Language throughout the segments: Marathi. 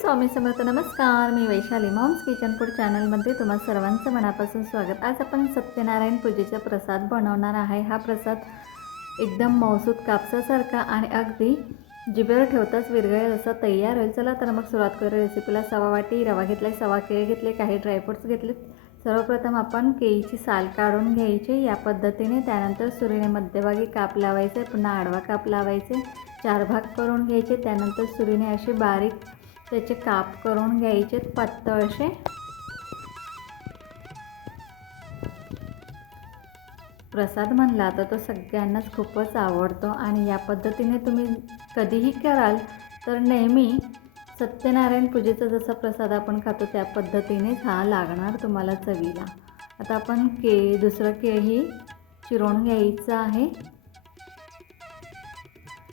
स्वामी समर्थ. नमस्कार, मी वैशाली मॉम्स किचन फूड चॅनलमध्ये तुम्हा सर्वांचं मनापासून स्वागत. आज आपण सत्यनारायण पूजेचा प्रसाद बनवणार आहे. हा प्रसाद एकदम मौसूद कापसासारखा आणि अगदी जिभेवर ठेवताच विरघळेल असा तयार होईल. चला तर मग सुरुवात करूया रेसिपीला. 1 वाटी रवा घेतला, 1 केळी घेतले, काही ड्रायफ्रूट्स घेतले. सर्वप्रथम आपण केळीची साल काढून घ्यायची या पद्धतीने. त्यानंतर सुरीने मध्यभागी काप लावायचे, पुन्हा आडवा काप लावायचे, 4 भाग करून घ्यायचे. त्यानंतर सुरीने असे बारीक त्याचे काप करून घ्यायचे, पातळ असे. प्रसाद म्हणला तर तो सगळ्यांनाच खूपच आवडतो आणि या पद्धतीने तुम्ही कधीही कराल तर नेहमी सत्यनारायण पूजेचा जसा प्रसाद आपण खातो त्या पद्धतीनेच हा लागणार तुम्हाला चवीला. आता आपण दुसरं केळी चिरून घ्यायचं आहे.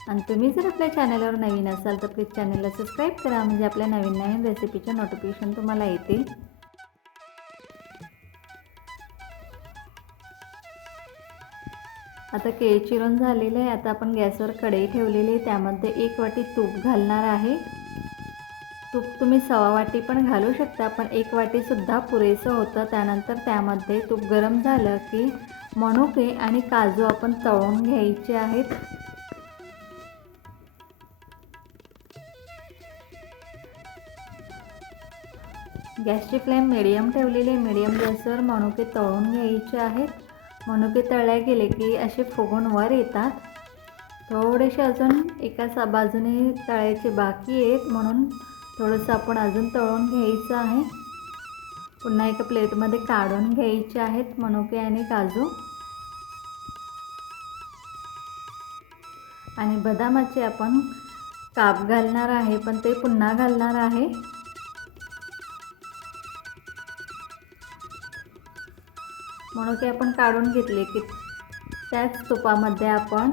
आणि तुम्ही जर आपल्या चॅनलवर नवीन असाल तर प्लीज चॅनलला सबस्क्राईब करा, म्हणजे आपल्या नवीन रेसिपीचे नोटिफिकेशन तुम्हाला येतील. आता केळी चिरून झालेले आहे. आता आपण गॅसवर कढई ठेवलेली आहे, त्यामध्ये 1 वाटी तूप घालणार आहे. तूप तुम्ही 1/2 वाटी पण घालू शकता, पण 1 वाटीसुद्धा पुरेसं होतं. त्यानंतर त्यामध्ये तूप गरम झालं की मनुके आणि काजू आपण तळून घ्यायचे आहेत. गॅसची फ्लेम मीडियम ठेवलेली आहे. मीडियम गॅसवर मनुके तळून घ्यायचे आहेत. मनुके तळले गेले की असे फुगून वर येतात. थोडेसे अजून एका बाजूने तळायचे बाकी आहेत, म्हणून थोडंसं आपण अजून तळून घ्यायचं आहे. पुन्हा एका प्लेटमध्ये काढून घ्यायचे आहेत मनुके आणि काजू. आणि बदामाचे आपण काप घालणार आहे, पण ते पुन्हा घालणार आहे. मनुके आपण काढून घेतले की त्याच तुपामध्ये आपण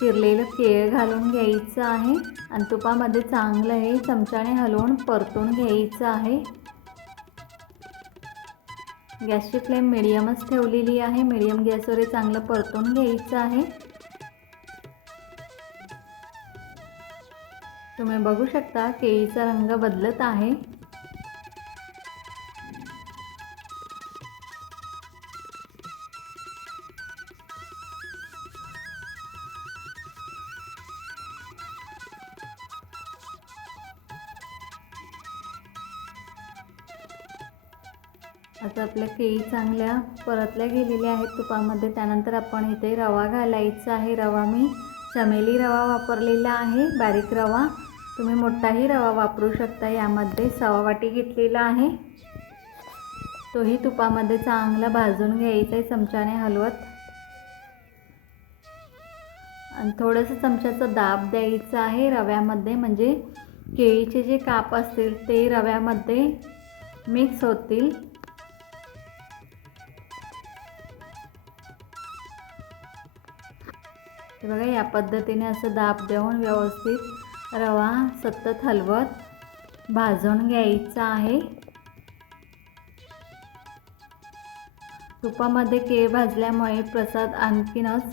चिरलेलं केळ घालून घ्यायचं आहे आणि तुपामध्ये चांगलं हे चमच्याने हलवून परतून घ्यायचं आहे. गॅसची फ्लेम मीडियमच ठेवलेली आहे. मीडियम गॅसवर हे चांगलं परतून घ्यायचं आहे. तुम्ही बघू शकता केळीचा रंग बदलत आहे. आता आपल्या केळी चांगल्या परतल्या गेलेल्या आहेत तुपामध्ये. त्यानंतर आपण इथे रवा घालायचा आहे. रवा मी चमेली रवा वापरलेला आहे, बारीक रवा. तुम्ही मोठाही रवा वापरू शकता. यामध्ये 1/2 वाटी घेतलेला आहे. तोही तुपामध्ये चांगला भाजून घ्यायचा आहे चमच्याने हलवत. आणि थोडंसं चमच्याचा दाब द्यायचा आहे रव्यामध्ये, म्हणजे केळीचे जे काप असतील ते रव्यामध्ये मिक्स होतील. बघा या पद्धतीने असं दाब देऊन व्यवस्थित रवा सतत हलवत भाजून घ्यायचा आहे. तुपामध्ये केळ भाजल्यामुळे प्रसाद आणखीनच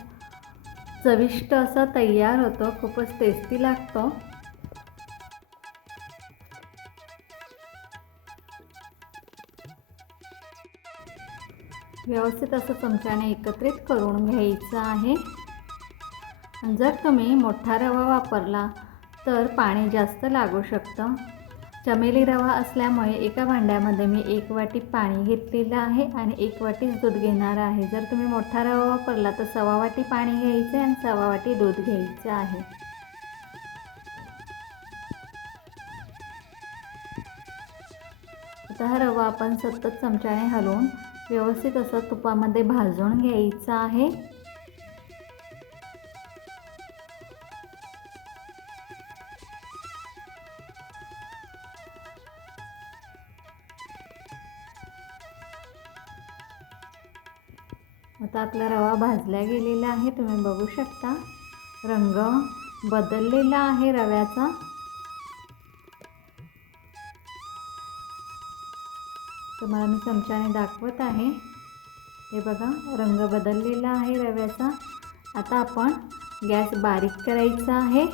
चविष्ट असा तयार होतो, खूपच टेस्टी लागतो. व्यवस्थित असं चमच्याने एकत्रित करून घ्यायचं आहे. जर तुम्ही मोठा रवा वापरला तर पाणी जास्त लागू शकतं. चमेली रवा असल्यामुळे एका भांड्यामध्ये मी 1 वाटी पाणी घेतलेलं आहे आणि 1 वाटीच दूध घेणार आहे. जर तुम्ही मोठा रवा वापरला तर 1/2 वाटी पाणी घ्यायचं आणि 1/2 वाटी दूध घ्यायचं आहे. आता हा रवा आपण सतत चमच्याने हलवून व्यवस्थित असं तुपामध्ये भाजून घ्यायचा आहे. आता आपला रवा भाजला गेलेला आहे. तुम्ही बघू शकता रंग बदललेला आहे रव्याचा. तुम्हाला मी चमच्याने दाखवत आहे. हे बघा रंग बदललेला आहे रव्याचा. आता आपण गॅस बारीक करायचा आहे.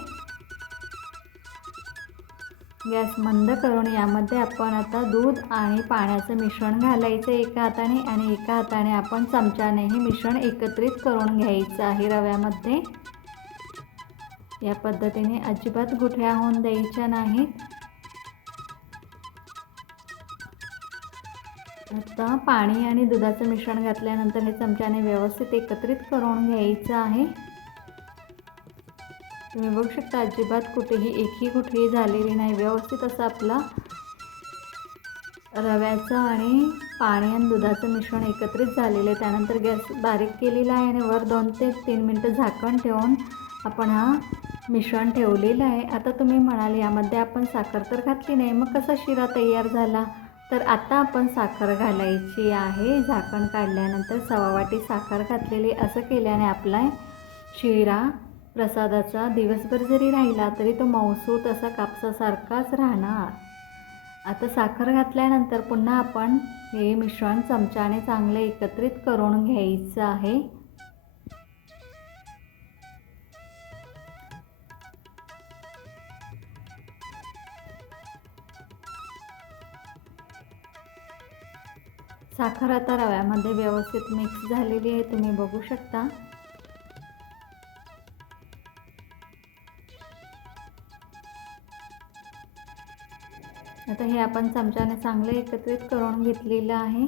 गॅस मंद करून यामध्ये आपण आता दूध आणि पाण्याचं मिश्रण घालायचं एका हाताने आणि एका हाताने आपण चमच्याने हे मिश्रण एकत्रित करून घ्यायचं आहे रव्यामध्ये। या पद्धतीने अजिबात गुठळ्या होऊन द्यायच्या नाहीत। आता पाणी आणि दुधाचं मिश्रण घातल्यानंतर हे चमच्याने व्यवस्थित एकत्रित करून घ्यायचं आहे। तुम्ही बघू शकता अजिबात कुठेही एकही गुठळी झालेली नाही। व्यवस्थित असं आपला रव्याचं आणि पाणी आणि दुधाचं मिश्रण एकत्रित झालेलं आहे। त्यानंतर गॅस बारीक केलेला आहे आणि वर 2 ते 3 मिनटं झाकण ठेवून आपण हा मिश्रण ठेवलेलं आहे। आता तुम्ही म्हणाल यामध्ये आपण साखर तर घातली नाही, मग कसा शिरा तयार झाला? तर आता आपण साखर घालायची आहे। झाकण काढल्यानंतर 1/2 वाटी साखर घातलेली। असं केल्याने आपला शिरा प्रसादाचा दिवसभर जरी राहिला तरी तो मऊसूत असा कापसासारखाच राहणार। आता साखर घातल्यानंतर पुन्हा आपण हे मिश्रण चमच्याने चांगले एकत्रित करून घ्यायचं आहे। साखर आता रव्यामध्ये व्यवस्थित मिक्स झालेली आहे, तुम्ही बघू शकता। आता हे आपण चमच्याने चांगले एकत्रित करून घेतलेलं आहे।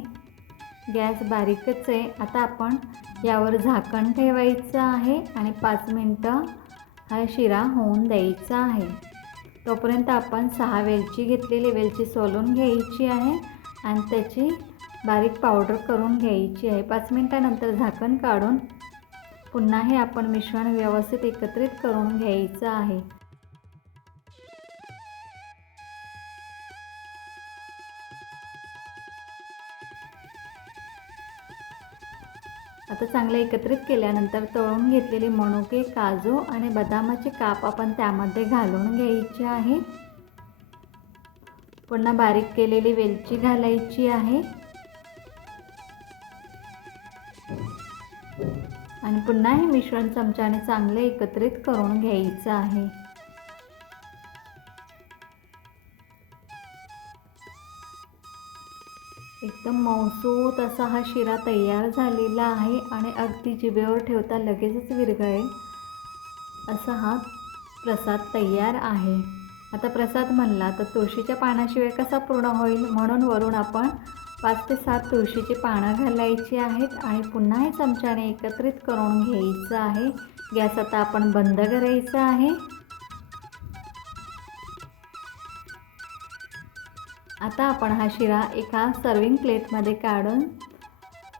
गॅस बारीकच आहे। आता आपण यावर झाकण ठेवायचं आहे आणि 5 मिनटं हा शिरा होऊन द्यायचा आहे। तोपर्यंत आपण 6 वेलची घेतलेली, वेलची सोलून घ्यायची आहे आणि त्याची बारीक पावडर करून घ्यायची आहे। 5 मिनटानंतर झाकण काढून पुन्हा हे आपण मिश्रण व्यवस्थित एकत्रित करून घ्यायचं आहे। आता चांगले एकत्रित केल्यानंतर तळून घेतलेली मनुके, काजू आणि बदामाचे काप आपण त्यामध्ये घालून घ्यायचे आहे। पुन्हा बारीक केलेली वेलची घालायची आहे आणि पुन्हा हे मिश्रण चमच्याने चांगले एकत्रित करून घ्यायचं आहे। एकदम मऊसूत असा हा शिरा तयार झालेला आहे आणि अगदी जिभेवर ठेवता लगेचच विरघळेल असा हा प्रसाद तयार आहे। आता प्रसाद म्हणला तर तुळशीच्या पानाशिवाय कसा पूर्ण होईल, म्हणून वरून आपण 5 ते 7 तुळशीची पानं घालायची आहेत आणि पुन्हा हे चमच्याने एकत्रित करून घ्यायचं आहे। गॅस आता आपण बंद करायचा आहे। आता आपण हा शिरा एका सर्विंग प्लेटमध्ये काढून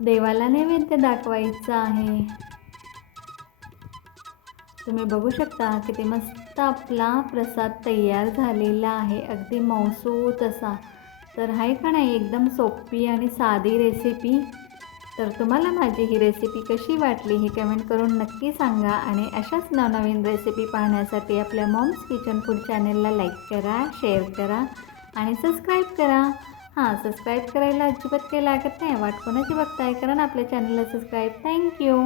देवाला नैवेद्य दाखवायचा आहे। तुम्ही बघू शकता किती मस्त आपला प्रसाद तयार झालेला आहे, अगदी मऊसूत असा। तर आहे का नाही एकदम सोपी आणि साधी रेसिपी। तर तुम्हाला माझी ही रेसिपी कशी वाटली हे कमेंट करून नक्की सांगा आणि अशाच नवनवीन रेसिपी पाहण्यासाठी आपल्या मॉम्स किचन फूड चॅनलला लाईक करा, शेअर करा आणि सबस्क्राईब करा। हां, सबस्क्राईब करायला अजिबात काही लागत नाही, वाट कोणाची बघताय, कारण आपल्या चॅनलला सबस्क्राईब। थँक्यू।